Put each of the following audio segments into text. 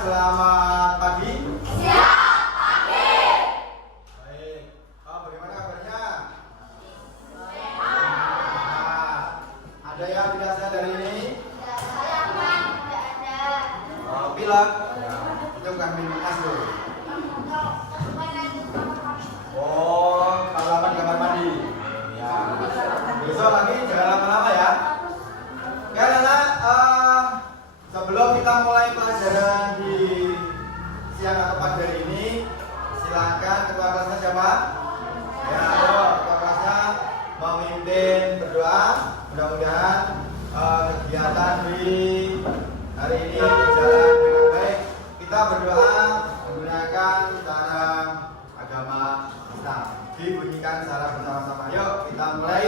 selamat pagi. Siap pagi. Baik. Bagaimana kabarnya? Sehat. Ada yang tidak sehat hari ini? Saya kan tidak ada. Pilek. Itu bukan minus loh. Halaman kamar mandi. Ya. Besok lagi jangan lama-lama ya. Oke, anak. Sebelum kita mulai pelajaran di siang atau pagi hari ini, silakan ketua kelasnya siapa? Ya, ayo ketua kelasnya memimpin berdoa. Mudah-mudahan kegiatan di hari ini berjalan dengan baik. Kita berdoa menggunakan cara agama Islam. Dibunyikan secara bersama-sama. Yuk kita mulai.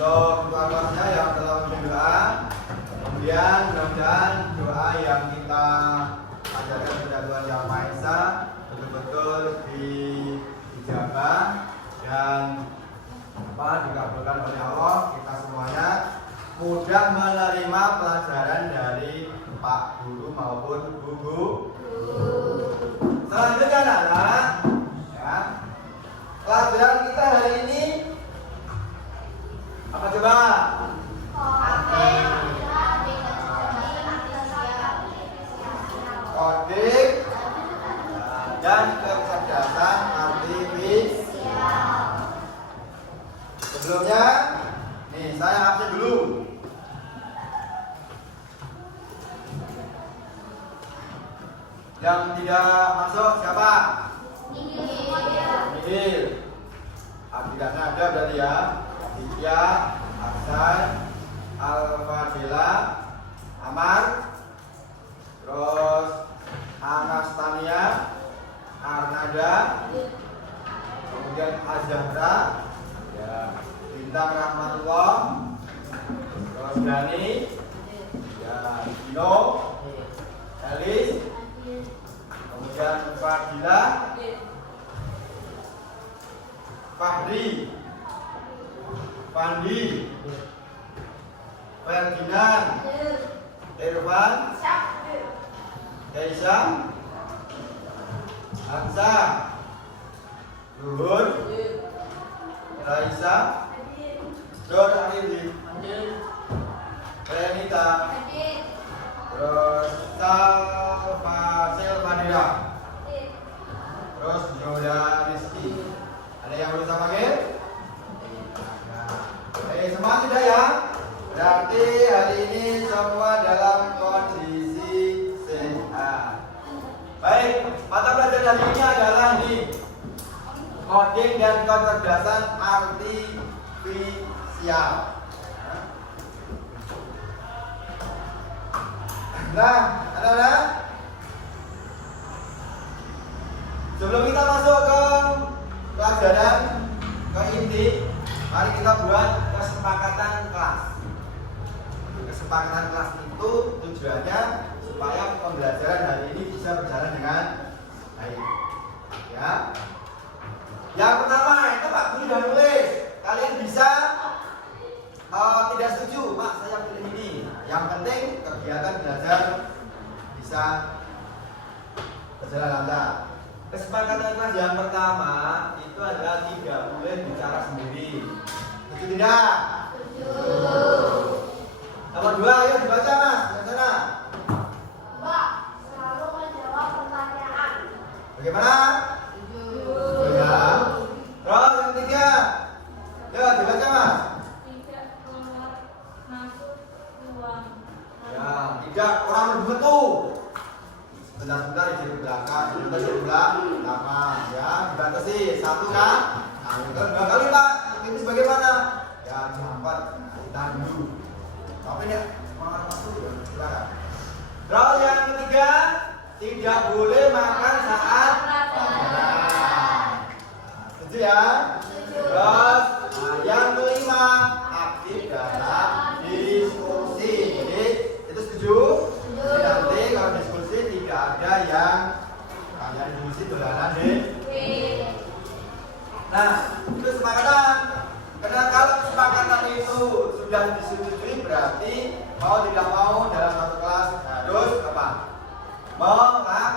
Untuk ketua kelasnya yang telah memimpin doa. Kemudian mudah-mudahan doa yang kita ajarkan kepada Tuhan Yang Maha Esa betul-betul dijabah dan dikabulkan oleh Allah. Kita semuanya mudah menerima pelajaran dari Pak Guru maupun Bu Guru. Selanjutnya anak-anak, ya, pelajaran kita hari ini apa coba? Kodik dan kecerdasan artifisial. Sebelumnya, nih saya absen dulu. Yang tidak masuk siapa? Nihil. Tidaknya ada berarti ya. Aditya, Aksan, Alfadila, Amar, terus Anastania, Arnada, kemudian Azahra, ya, Bintang Rahmatullah, terus Dani, ya, Dino, Elis, kemudian Fadila, Fahri, Pandi, Ferdinand, Irfan, Kaisang, Hansa, Luhur, Raisa, Dor Aridi, Renita, terus Selvanira, terus Yoda Rizky. Ada yang belum saya panggil? Semua tidak ya? Berarti hari ini semua dalam kondisi sehat. Baik, mata pelajaran hari ini adalah ini coding dan kecerdasan artifisial. Nah, anak-anak, sebelum kita masuk ke pelajaran ke inti, mari kita buat kesepakatan kelas. Kesepakatan kelas itu tujuannya supaya pembelajaran hari ini bisa berjalan dengan baik. Ya. Yang pertama itu Pak Guru sudah nulis. Kalian bisa tidak setuju, Pak saya pilih ini. Yang penting kegiatan belajar bisa berjalan lancar. Kesepakatan kelas yang pertama itu adalah tidak boleh bicara sendiri. Setuju tidak? Setuju. Nomor 2, ayo dibaca Mas, di sana. Mbak, selalu menjawab pertanyaan. Bagaimana? Setuju. Ya. Terus yang 3, ya dibaca Mas. Tidak keluar masuk Ya, orang berbentuk. Sebentar-sebentar di belakang, sebentar di belakang, ya, dibatasi satu kan? Nah, itu 2 kali Pak. Ini bagaimana? Ya, dihambat, ditahan dulu. Tapi ya, orang masuk ya, silakan. Terus yang ketiga, tidak boleh makan saat pelajaran. Setuju ya? Terus, yang kelima, aktif dalam diskusi. Jadi, itu setuju? Jadi nanti kalau diskusi tidak ada yang hanya diskusi dolanan deh. Nah, itu kesepakatan. Karena kalau kesepakatan itu sudah disetujui berarti mau tidak mau dalam satu kelas harus apa? Melaksanakan.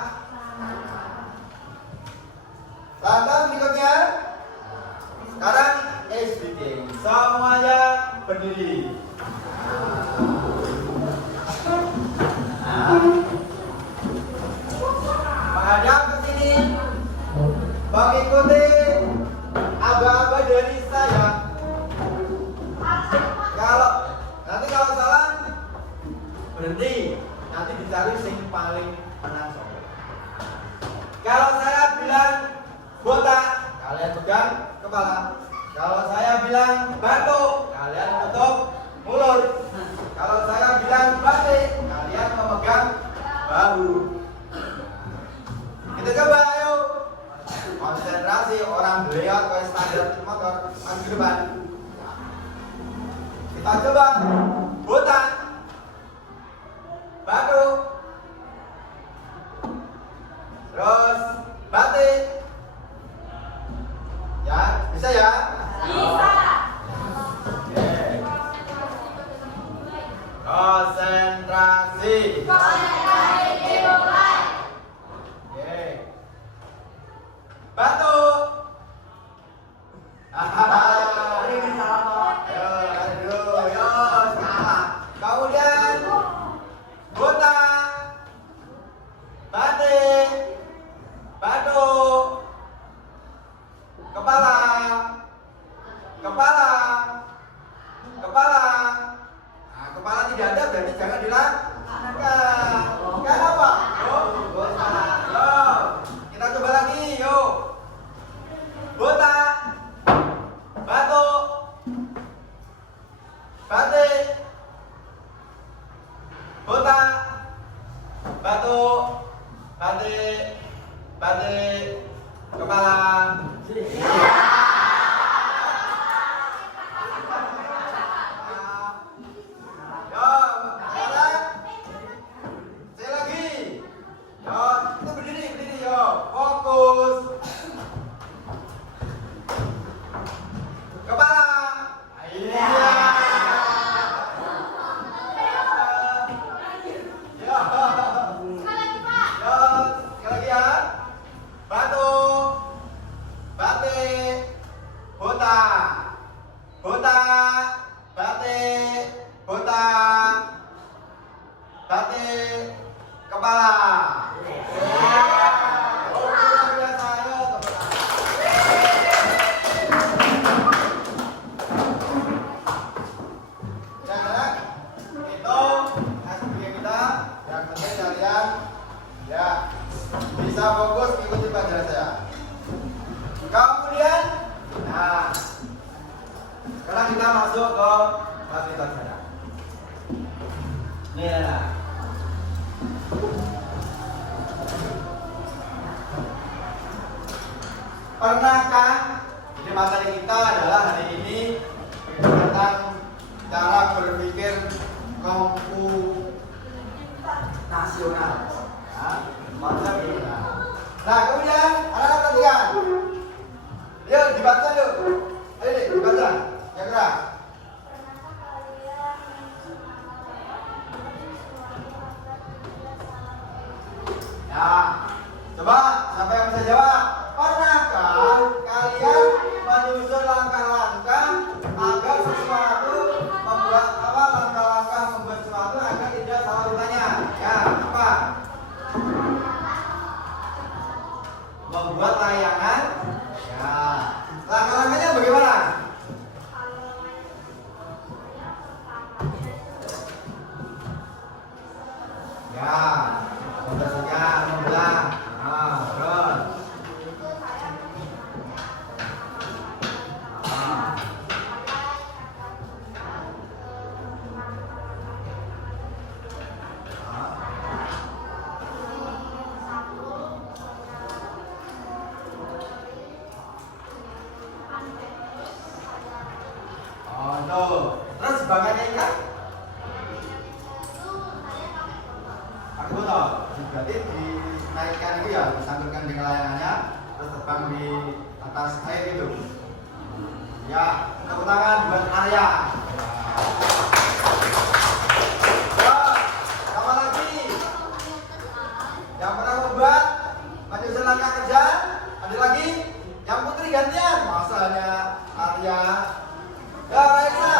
Contoh berikutnya. Sekarang speaking. Semuanya berdiri. Menghadap ke sini, mengikuti aba-aba dari saya. Kalau salah berhenti, nanti dicari sing paling menang. Kalau saya bilang botak, kalian pegang kepala. Kalau saya bilang batuk, kalian tutup mulut. Kalau saya bilang batik, kalian memegang bahu. Kita coba ayo. Konsentrasi orang beliau ke standar motor maju ke depan. Kita coba botak, batuk, terus batik. Ya, bisa ya? Bisa. Konsentrasi. Konsentrasi dimulai. Oke. Batuk. Ini salah kok. Yo, salah. Kemudian botak, batik, batuk, kepala, kepala, kepala. Nah, kepala tidak ada berarti jangan dilakukan. Kenapa? Botak. Yo, kita coba lagi. Yo, botak, batuk, batik, botak, batuk, batik, batik, kepala. Yo, sekarang saya lagi. Yo, itu berdiri, yo, fokus. Kepala. Iya. Yo. Yo, sekali lagi ya. Batuk, batik, botak, botak, batik, botak, batik, kepala. Oh, luar biasa, ayo teman-teman. Jangan itu SPG kita yang penting kalian ya bisa fokus ikuti pelajaran saya. Kemudian, nah sekarang kita masuk ke aktivitas saya. Nih, nah. Pernahkah jadi materi kita adalah hari ini tentang cara berpikir komputasional. Nah, konsep ini. Nah, kemudian anak-anak perhatikan. Yuk dibaca yuk. Ayo nih, dibaca. Yang keras. Ya, coba siapa yang bisa jawab? Pernahkah kalian menyusun langkah-langkah agar sesuatu membuat apa langkah-langkah membuat sesuatu agar tidak salah urutannya? Ya, apa? Membuat layangan. Ya, langkah-langkahnya bagaimana? gimana sebangannya ikan? Pakai botol. Berarti dinaikkan itu ya, disangkutkan di layangannya, terus terbang di atas air itu. Ya, tepuk tangan buat Arya. Ya, sama lagi. Yang pernah membuat maju selangkah kerja, ada lagi. Yang putri gantian, masalahnya Arya. Ya, Raisa.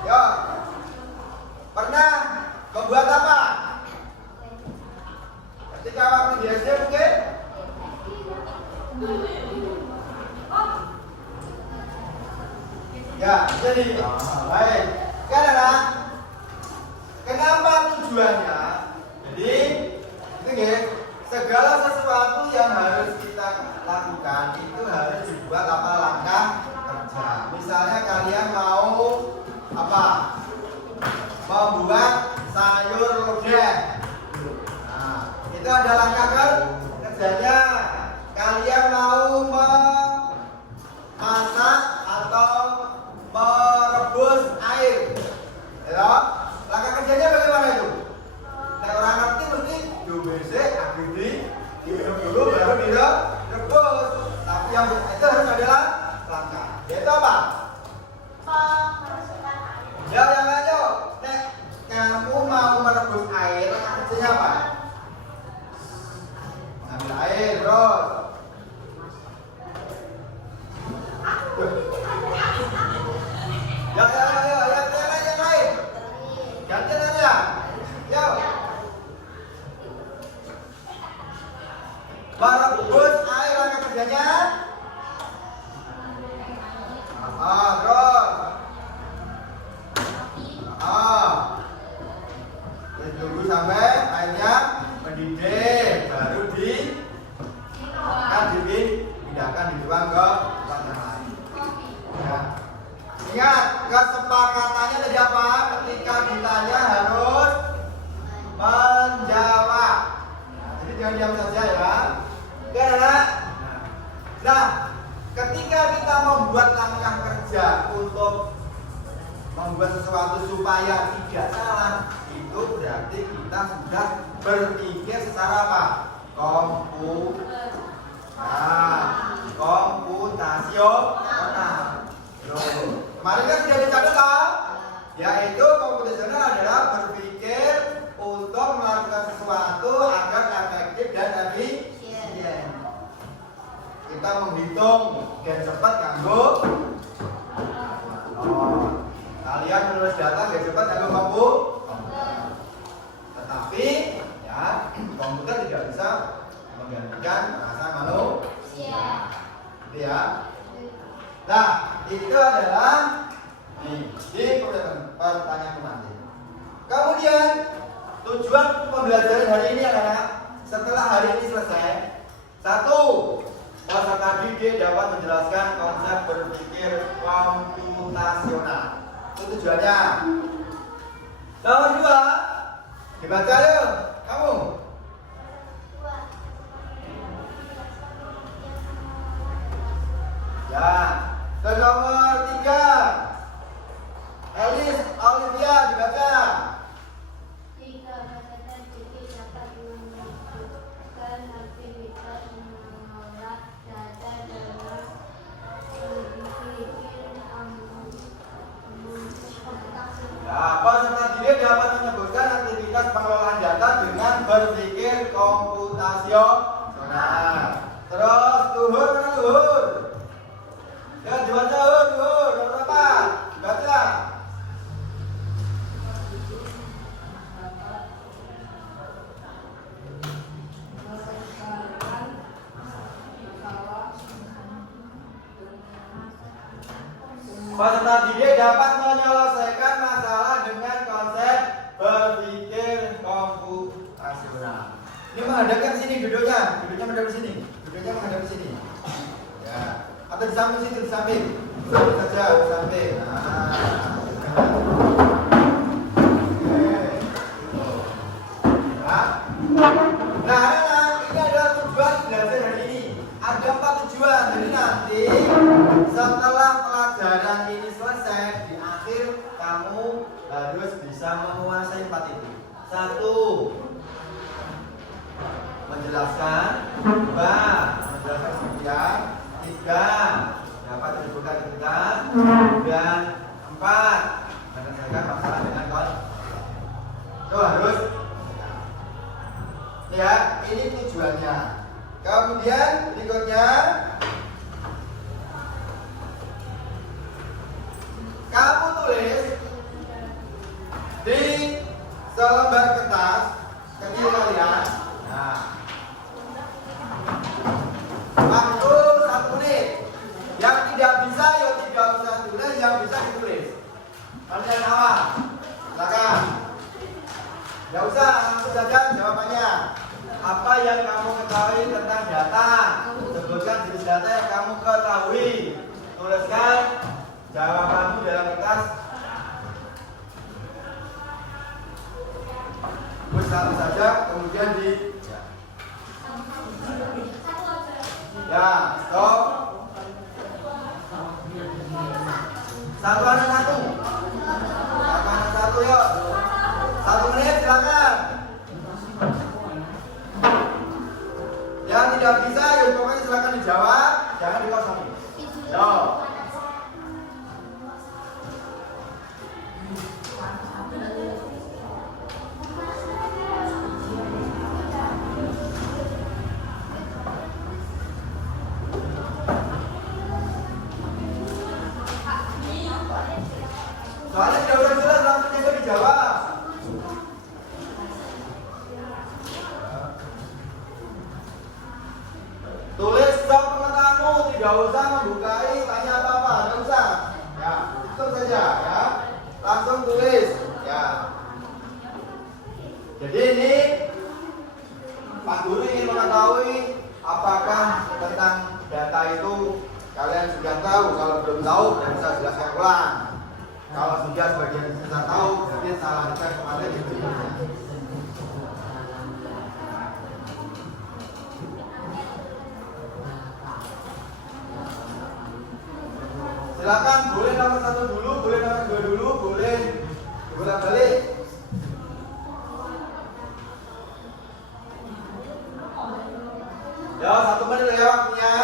Ya. Pernah membuat apa? Ketika waktu di SD mungkin? Ya, jadi baik. Karena kenapa tujuannya? Jadi itu guys, segala sesuatu yang harus kita lakukan itu harus dibuat apa langkah kerja. Misalnya kalian mau apa? Membuat sayur lodeh. Nah, itu ada langkah kerjanya. Kalian mau memasak atau merebus air, ya. Langkah kerjanya bagaimana itu? Nah, orang ngerti mesti WC, agri, diminum dulu baru direbus. Tapi yang itu harus adalah langkah. Itu apa? Ya, yang aja. Nek kamu mau merebus air, langkah kerjanya apa? Ambil air, terus. Yang lain. Gantian aja. Yo. Merebus air langkah kerjanya. Terus. Tunggu sampai airnya mendidih, baru dipindahkan dituang ke tempat yang lain. Ya. Ingat, kesepakatannya tadi apa? Ketika ditanya harus menjawab. Jadi jangan diam saja ya. Oke, anak. Nah, ketika kita membuat langkah kerja untuk membuat sesuatu supaya tidak salah, itu berarti kita sudah berpikir secara apa? Komputasional. Kemarin kan sudah dicatat kan? Yaitu komputasional adalah berpikir untuk melakukan sesuatu agar efektif dan efisien. Kita menghitung dan cepat kanggo. Kalian menulis data biar cepat kanggo komputer. Tetapi ya komputer tidak bisa menggantikan rasa manusia. Gitu ya. Nah, itu adalah di pertanyaan kemarin. Kemudian tujuan pembelajaran hari ini adalah setelah hari ini selesai, satu, peserta didik dapat menjelaskan konsep berpikir komputasional. Itu tujuannya. Nomor dua, dibaca yuk, kamu. Ya, ke nomor tiga, Elis Olivia dibaca. Jika peserta didik dapat melakukan aktivitas mengolah data dalam berpikir komputasional. Ya, peserta didik dapat menyebutkan aktivitas pengelolaan data dengan berpikir komputasional. Terus tuhur mana tuhur? Ya, dibaca tuhur. Nomor berapa? Baca. Peserta didik dapat menyelesaikan masalah dengan konsep berpikir komputasional. Ini menghadapkan sini duduknya menghadap sini. Duduknya menghadap sini. Ya. Atau di samping situ, di samping. Samping saja, di samping. Nah, ini adalah tujuan belajar hari ini. Ada 4 tujuan. Jadi nanti setelah pelajaran ini selesai, di akhir kamu kamu harus bisa menguasai 4 itu. 1. Menjelaskan. 2. Menjelaskan sekian. 3. Dapat disebutkan ketika. Dan 4. Menyelesaikan masalah dengan konsep. Itu harus. Ya, ini tujuannya. Kemudian berikutnya, kamu tulis di selembar kertas kecil kalian. Nah, waktu 1 menit. Yang tidak bisa, ya tidak usah tulis. Yang bisa ditulis. Kalian awal, silakan. Tidak usah, langsung saja jawabannya. Apa yang kamu ketahui tentang data? Sebutkan jenis data yang kamu ketahui. Tuliskan jawabanmu dalam kertas. Terus satu saja, kemudian di ya, stop. Satu anak satu. Satu anak satu, yuk. 1 menit, silakan. Yang tidak bisa, ya pokoknya silakan dijawab. Jangan dikosongin. Yo. Soalnya tidak usah jelas, langsung aja dijawab. Tulis jawab pengetahuanmu, tidak usah membukai tanya apa-apa, tidak usah. Ya, itu saja ya. Langsung tulis ya. Jadi ini Pak Guru ingin mengetahui apakah tentang data itu kalian sudah tahu. Kalau belum tahu, dan bisa jelaskan ulang. Kalau sudah sebagian besar tahu, berarti salah dicek kemarin itu. Silakan, boleh nomor 1 dulu, boleh nomor 2 dulu, boleh bolak-balik. Ya, 1 menit ya waktunya.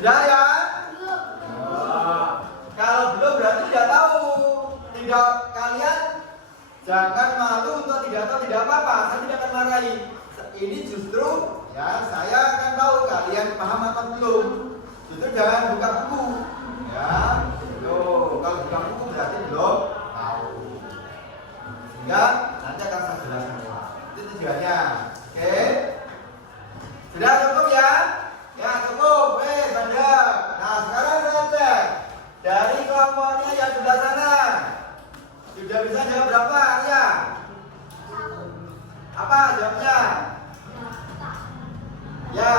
Sudah ya? Kalau belum berarti tidak tahu. Tidak, kalian jangan malu untuk tidak tahu, tidak apa-apa. Saya tidak akan marahi. Ini justru ya saya akan tahu kalian paham atau belum. Justru jangan buka buku. Ya, tuh kalau buka buku berarti belum tahu. Sehingga nanti akan saya jelaskan. Itu tujuannya. Oke? Sudah cukup ya? Ya cukup, Banda. Nah sekarang saya cek dari kelompoknya yang sebelah sana sudah bisa jawab berapa ya? Apa jawabnya? Ya.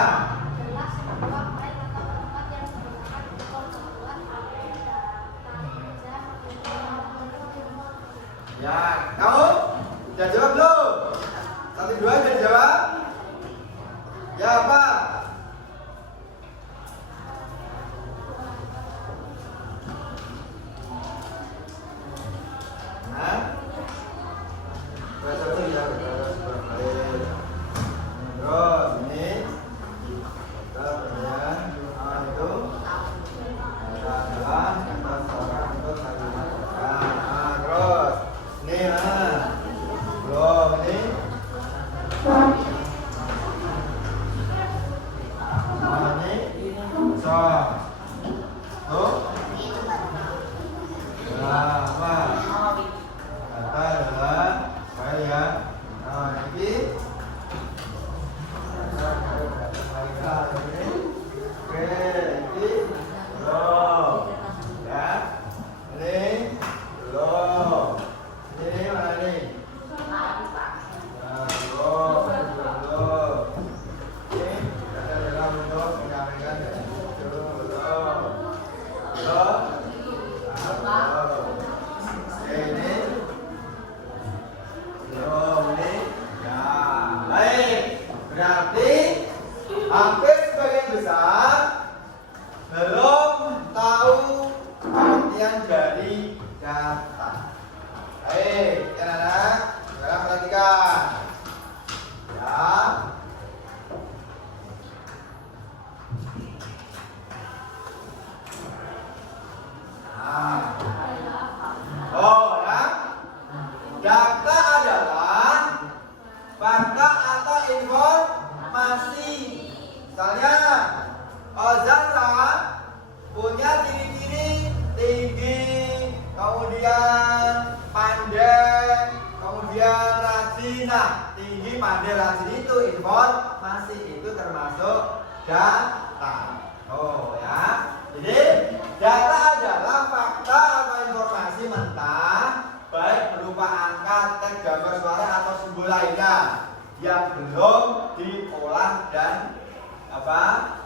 Ya, kamu sudah jawab belum? 1, 2 sudah jawab? Ya apa? Terus ini kita kemudian itu adalah kata seorang untuk kalimat. Terus ini belum ini Berarti hampir sebagian besar belum tahu pengertian dari data. Baik, ya anak, sekarang perhatikan. Ya. Nah. Oh ya, data adalah fakta atau informasi. Misalnya, Zara punya ciri-ciri tinggi, kemudian pandai, kemudian rajin. Nah, tinggi, pandai, rajin itu informasi, itu termasuk data. Oh ya, jadi data adalah fakta atau informasi mentah, baik berupa angka, teks, gambar, suara atau simbol lainnya yang belum diolah dan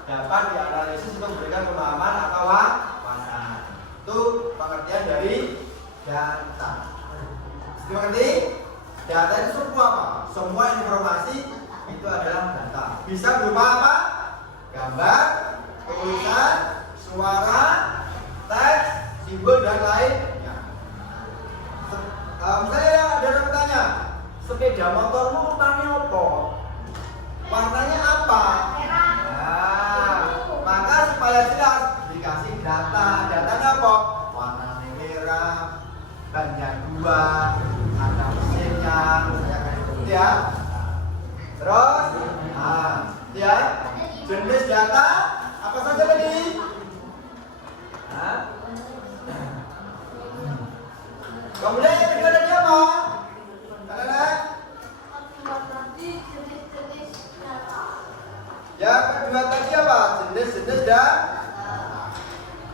dapat dianalisis untuk memberikan pemahaman atau wawasan. Itu pengertian dari data. Dimengerti? Data itu semua apa? Semua informasi itu adalah data. Bisa berupa apa? Gambar, tulisan, suara, teks, simbol dan lainnya. Saya ada yang bertanya, sepeda motormu warnanya apa? Warnanya apa? Nah, maka supaya jelas dikasih data. Datanya apa? Warnanya merah, bannya 2, ada mesinnya, misalnya kayak gitu ya. Terus, ya, jenis data apa saja tadi? Kemudian yang kedua tadi apa? Anak-anak? Yang kedua tadi apa? Jenis-jenis data.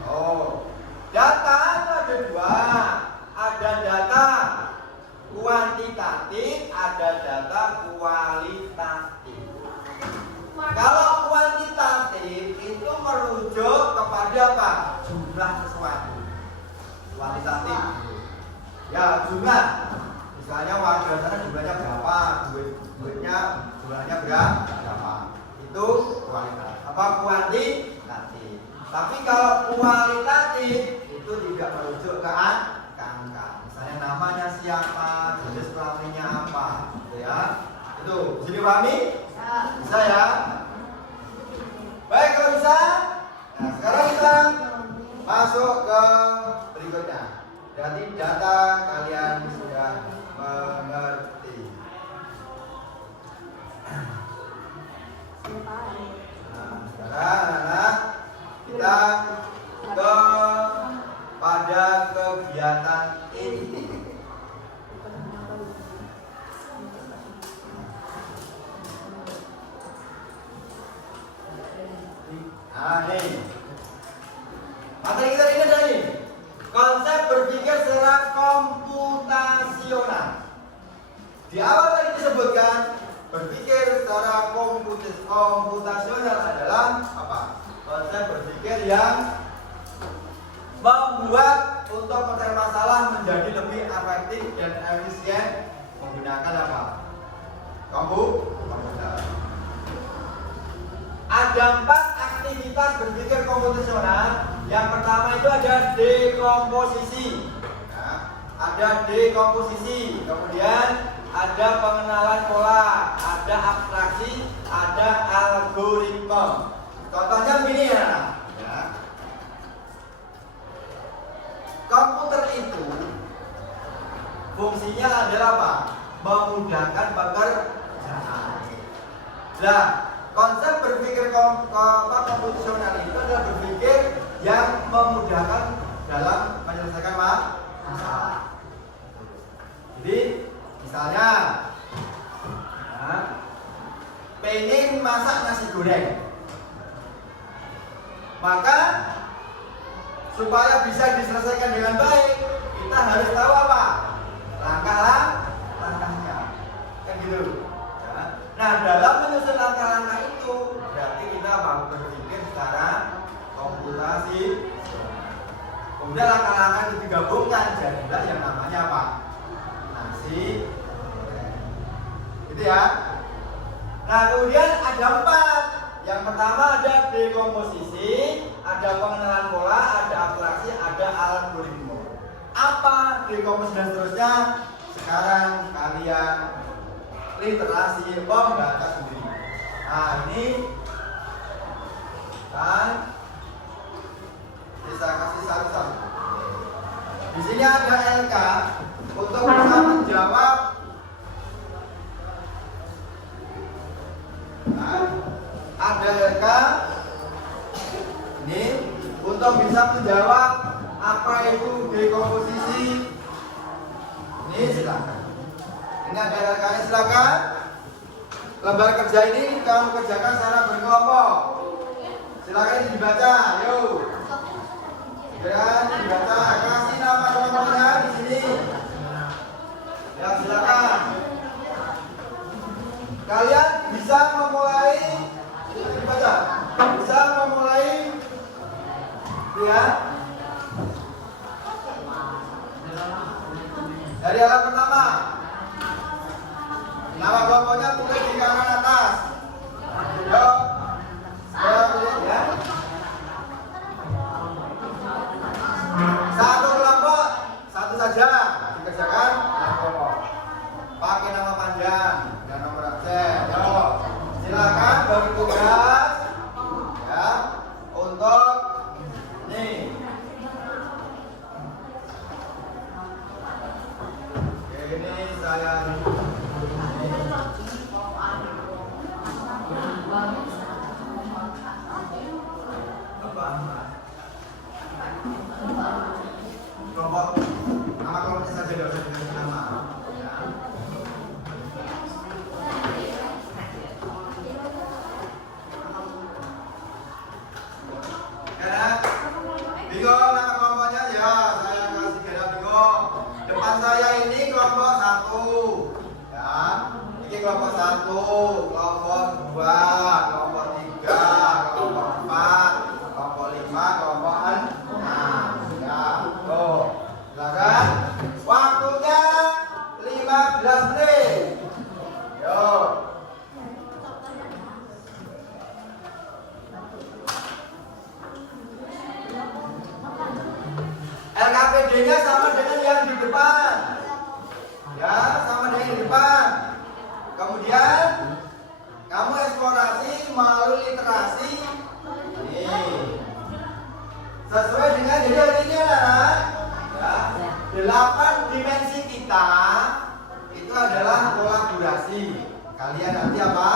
Oh, data itu ada dua. Ada data kuantitatif, ada data kualitatif. Kalau kuantitatif itu merujuk kepada apa? Jumlah sesuatu. Kuantitatif. Ya, jumlah. Misalnya warga sana jumlahnya berapa, duitnya jumlahnya berapa. Itu kualitatif. Apa kuantitatif. Tapi kalau kualitatif itu tidak merujuk ke angka. Misalnya namanya siapa, jenis kelaminnya apa, gitu ya. Itu bisa dipahami? Bisa ya? Baik, kalau bisa. Nah, sekarang kita masuk ke berikutnya. Jadi data kalian sudah mengerti. Nah, sekarang anak kita pada kegiatan ini. Nah, ini materi kita ini adalah ini. Konsep berpikir secara komputasional. Di awal tadi disebutkan berpikir secara komputasional adalah apa? Konsep berpikir yang membuat untuk mencari masalah menjadi lebih efektif dan efisien menggunakan apa? Komputer. Ada 4 aktivitas berpikir komputasional. Yang pertama itu ada dekomposisi. Nah, ada dekomposisi. Kemudian ada pengenalan pola, ada abstraksi, ada algoritma. Contohnya begini ya, anak. Ya. Komputer itu fungsinya adalah apa? Memudahkan pekerjaan. Nah, konsep berpikir komputasional itu adalah berpikir yang memudahkan dalam menyelesaikan masalah. Jadi, misalnya, pengen masak nasi goreng, maka supaya bisa diselesaikan dengan baik, kita harus tahu apa? Langkah-langkahnya, kan gitu. Nah, dalam menyusun langkah-langkah itu berarti kita mau berpikir secara komputasi. Kemudian langkah-langkah itu digabungkan jadilah yang namanya apa? Nasi goreng. Gitu ya. Nah, kemudian ada 4. Yang pertama ada dekomposisi, ada pengenalan pola, ada abstraksi, ada algoritma. Apa dekomposisi dan seterusnya? Sekarang kalian literasi membaca sendiri. Nah, ini kan bisa kasih satu-satu. Di sini ada LK untuk bisa menjawab. Nah, ada LK ini untuk bisa menjawab apa itu dekomposisi. Ini silakan. Ini ada LK-nya, silakan. Lembar kerja ini kamu kerjakan secara berkelompok. Silakan ini dibaca, yuk. Dan dibaca, kasih nama kelompoknya di sini. Ya, silakan. Kalian bisa memulai, dibaca, bisa memulai, ya. Dari halaman pertama. Nama kelompoknya tulis di kanan atas. Yuk. Ya. Satu kelompok, satu saja dikerjakan kelompok. Pakai nama panjang dan nomor absen. Yuk. Silakan bagi tugas ya untuk nih. Ini saya kelompok nama kelompoknya saja, tidak usah dikasih nama ya. Karena Bigo nama kelompoknya ya saya kasih kira Bigo. Depan saya ini kelompok 1 ya. Ini kelompok 1, kelompok 2, kelompok 3, kelompok 4, kelompok 5, kelompok 6 ya. Tuh, silakan. Waktunya 15 menit. Yuk. LKPD-nya sama dengan yang di depan. Ya, sama dengan yang di depan. Kemudian kamu eksplorasi melalui literasi. Nih. Sesuai dengan jadi hari ini anak. Ya, 8 dimensi kita itu adalah kolaborasi. Kalian nanti apa?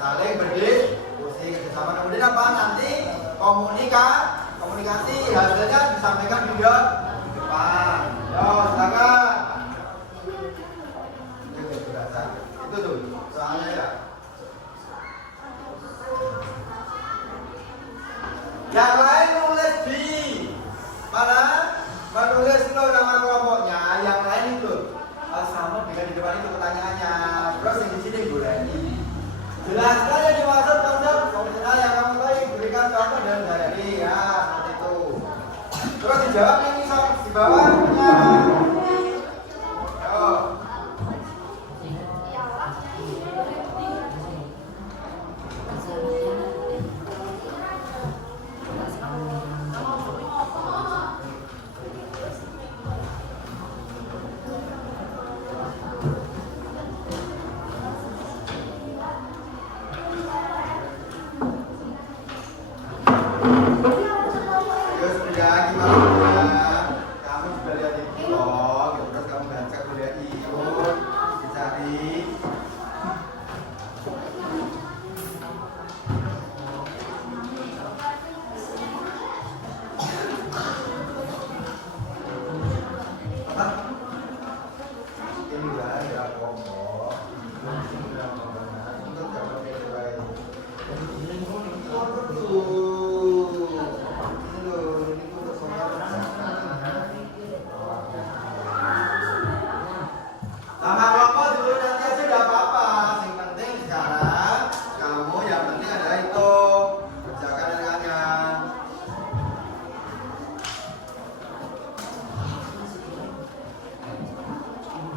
Saling berdiskusi bersama. Kemudian apa? Nanti komunikasi hasilnya disampaikan di depan. Yo, silakan. Itu tuh soalnya ya. Yang lain nulis di mana? Menulis itu nama kelompoknya. Yang lain itu sama dengan di depan itu pertanyaannya. Terus yang di sini Burani. Jelaskan yang dimaksud konsep fungsional yang kamu tahu, berikan contoh dan dari ya seperti itu. Terus dijawab yang di bawahnya. Yo.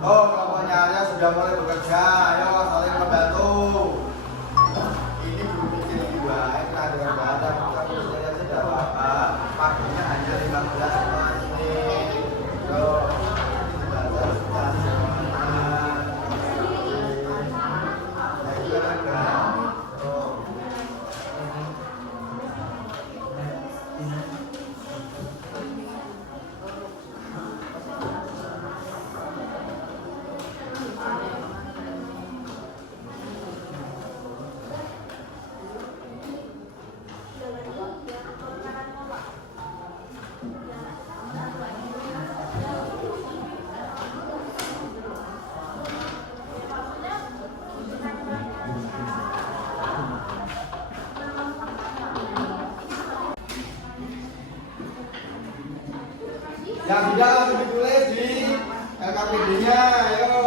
Oh, kelompoknya Arya sudah mulai bekerja. Ayo saling membantu. Yang tidak langsung ditulis di LKPD-nya, ayo.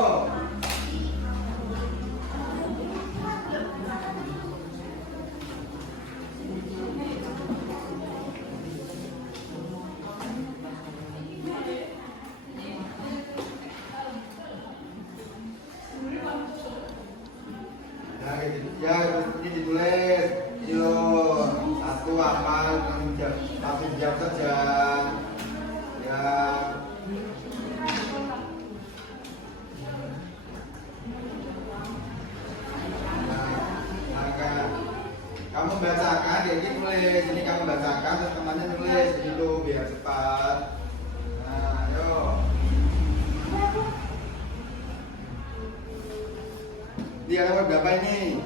Ya, ini ditulis. Yo, satu apa? Langsung jawab saja. Ya. Kamu bacakan, dia ini nulis. Ini kamu bacakan, terus temannya nulis. Gitu, biar cepat. Nah, ayo. Dia nomor berapa ini?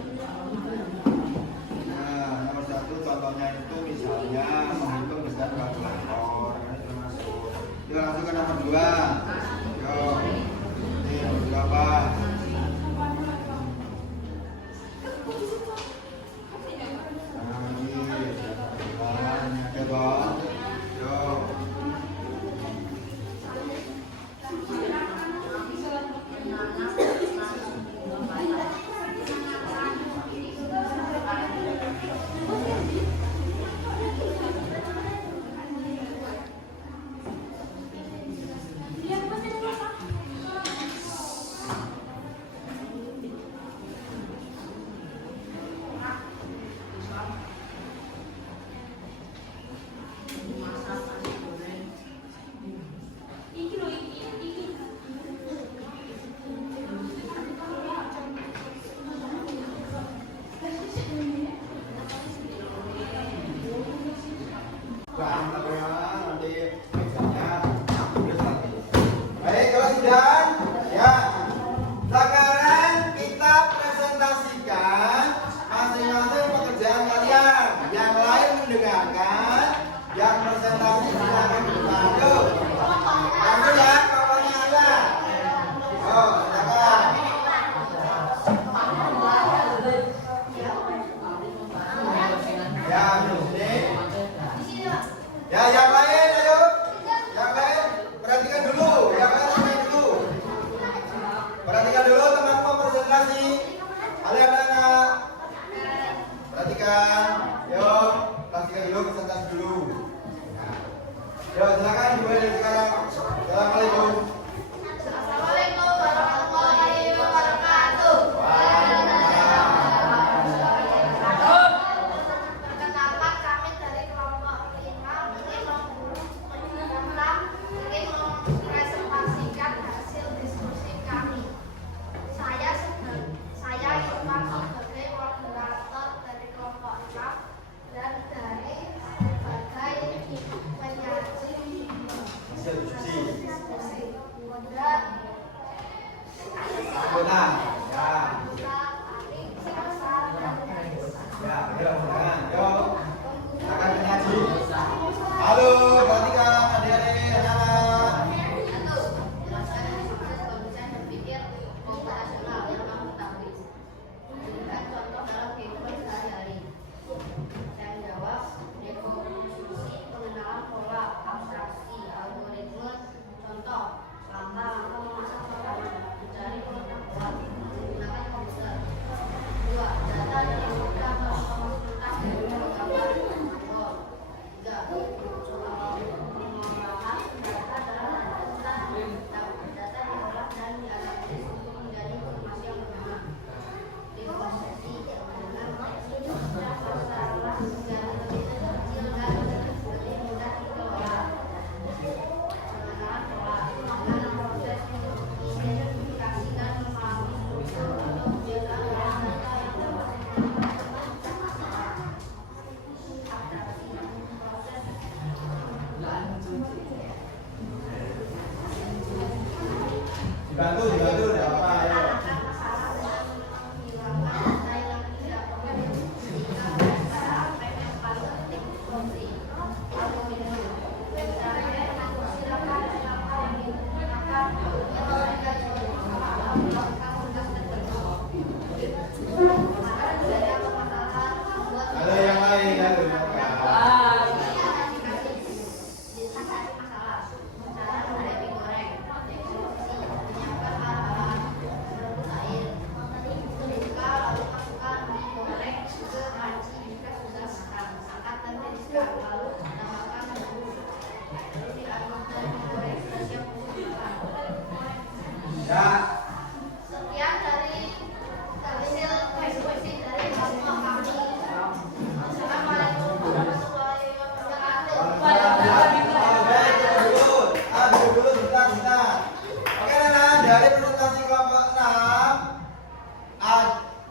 Nah, nomor 1 contohnya itu misalnya menghitung besar kalkulator. Kita langsung ke nomor 2. Yo, ini nomor berapa?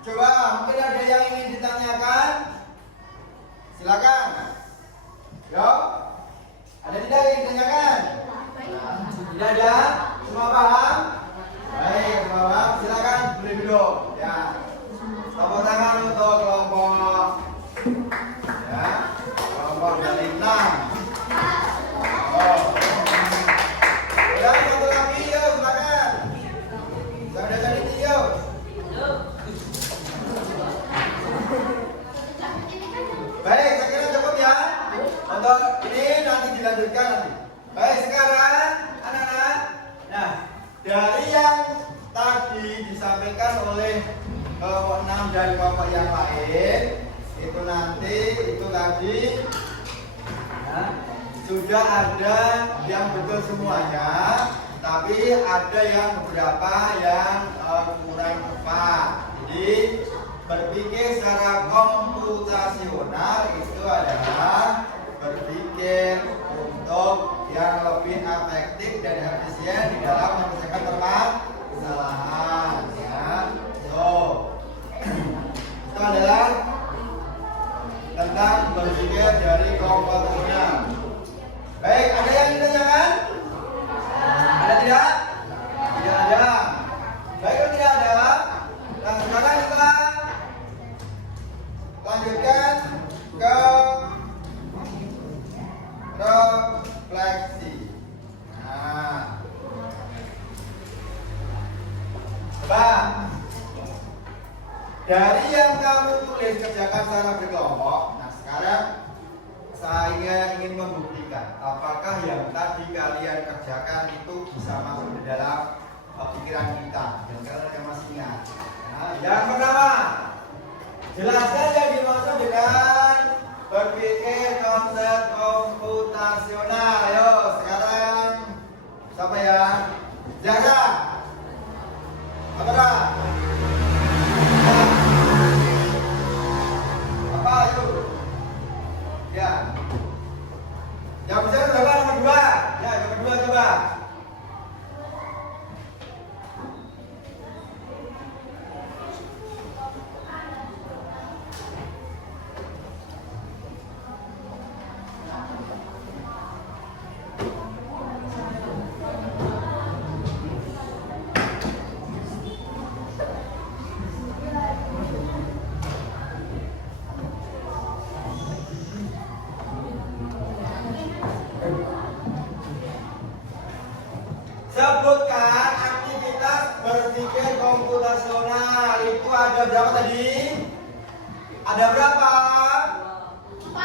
Coba, mungkin ada yang ingin ditanyakan? Silakan. Yo, ada tidak yang ditanyakan? Tidak ada? Semua paham? Baik, semua paham. Silakan beli dulu. Ya. Tepuk tangan untuk kelompok. Ya, kelompok dari 6. Oh. Ya, satu lagi, yuk, silakan. Sudah jadi yuk. Baik, saya kira cukup ya. Untuk ini nanti dilanjutkan nanti. Baik, sekarang anak-anak. Nah, dari yang tadi disampaikan oleh kelompok 6 dan kelompok yang lain, itu nanti itu tadi ya, sudah ada yang betul semuanya, tapi ada yang beberapa yang kurang tepat. Jadi berpikir secara komputasional itu adalah berpikir untuk yang lebih efektif dan efisien di dalam menyelesaikan permasalahan. Ya, so itu adalah tentang berpikir dari komputasional. Baik, ada yang ditanyakan? Ada tidak? Tidak ada. Baik, kalau tidak ada, nah sekarang kita lanjutkan ke refleksi. Nah, coba dari yang kamu tulis kerjakan secara berkelompok. Nah, sekarang saya ingin membuktikan apakah yang tadi kalian kerjakan itu bisa masuk di dalam pikiran kita dan kalian masih ingat. Nah, yang pertama, jelaskan yang dimaksud dengan berpikir konsep komputasional. Ayo sekarang siapa ya? Jaga. Apa? Apa itu? Ya. Yang bisa berapa nomor 2? Ya, nomor 2 coba. Sebutkan aktivitas berpikir komputasional. Itu ada berapa tadi? Ada berapa? 4.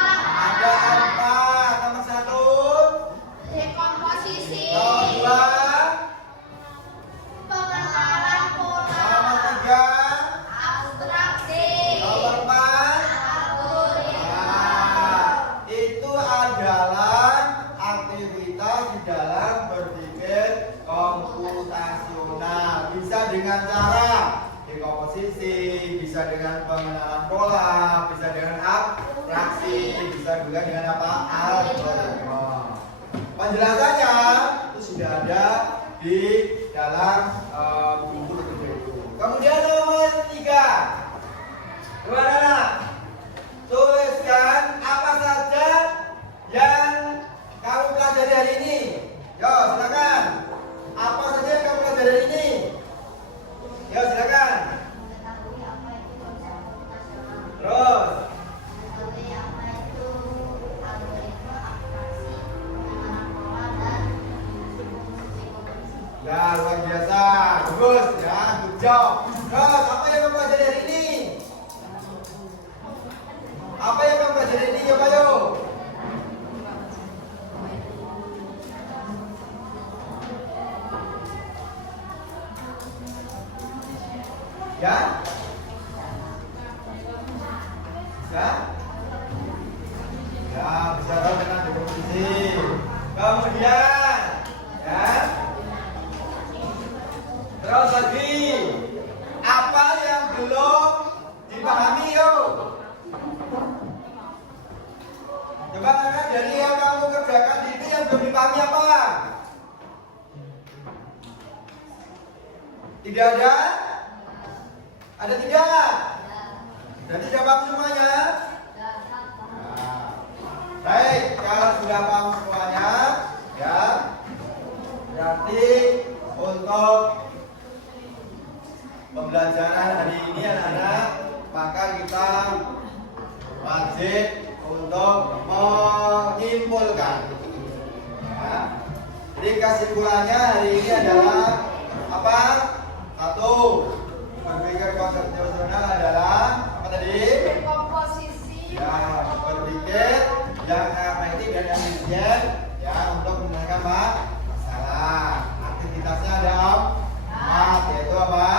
Ada 4. Nomor 1. Dekomposisi. Nomor 2. Pengenalan pola. Nomor 3. Abstraksi. Nomor 4. Algoritma. Nah, itu adalah aktivitas di dalam berpikir komputasional. Bisa dengan cara dekomposisi, bisa dengan pengenalan pola, bisa dengan abstraksi, bisa juga dengan apa? Algoritma. Penjelasannya itu sudah ada di dalam buku itu. Kemudian nomor 3. Gimana? Tuliskan apa saja yang kamu pelajari hari ini. Yo, silakan. Apa saja yang kamu pelajari hari ini? Yo, silakan. Mengetahui apa itu konsep komputasional. Terus. Mengetahui apa itu algoritma, abstraksi, pengenalan pola, dan dekomposisi. Ya, luar biasa. Bagus ya, good job. Terus, apa yang kamu pelajari hari ini? Apa yang kamu pelajari hari ini? Yo, ayo. Ya? Ya? Ya, bicara dengan dekomposisi. Kemudian, ya. Terus lagi, apa yang belum dipahami yuk? Coba karena dari yang kamu kerjakan itu yang belum dipahami apa? Tidak ada? Ada tidak? Jadi sudah paham semuanya? Nah, baik, kalau sudah paham semuanya, ya, berarti untuk pembelajaran hari ini anak-anak, maka kita wajib untuk menyimpulkan. Ya. Jadi kesimpulannya hari ini adalah apa? Satu, berpikir konsepsional adalah apa tadi? Komposisi. Ya, berpikir yang efektif dan efisien ya untuk menyelesaikan masalah. Aktivitasnya ada empat, yaitu apa?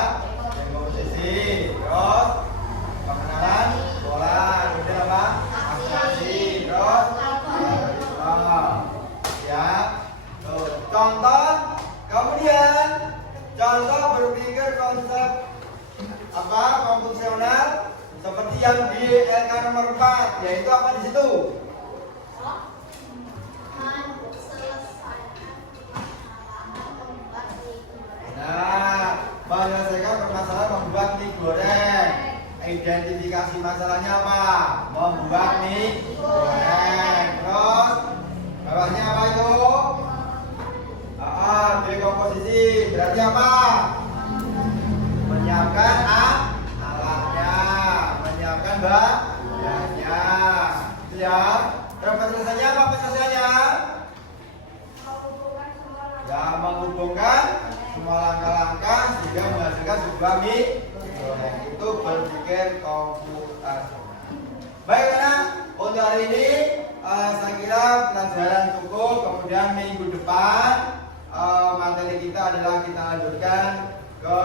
Komposisi, terus pengenalan pola, kemudian apa? Aksi, terus ya. Tuh, contoh, kemudian contoh berpikir konsep apa komposisional seperti yang di LK nomor 4, yaitu apa di situ? Nah, menyelesaikan permasalahan membuat mie goreng. Identifikasi masalahnya apa? Membuat mie goreng. Terus bawahnya apa itu? Dekomposisi berarti apa? Menyiapkan alatnya, menyiapkan bahannya. Itu ya. Terus penyelesaiannya apa penyelesaiannya? Ya, menghubungkan semua langkah-langkah sehingga menghasilkan sebuah mie goreng. Itu berpikir komputasi. Baik anak, untuk hari ini saya kira pelajaran cukup. Kemudian minggu depan materi kita adalah kita lanjutkan ke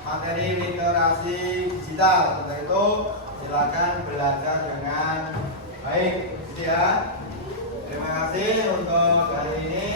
materi literasi digital. Untuk itu silakan belajar dengan baik, gitu ya. Terima kasih untuk hari ini.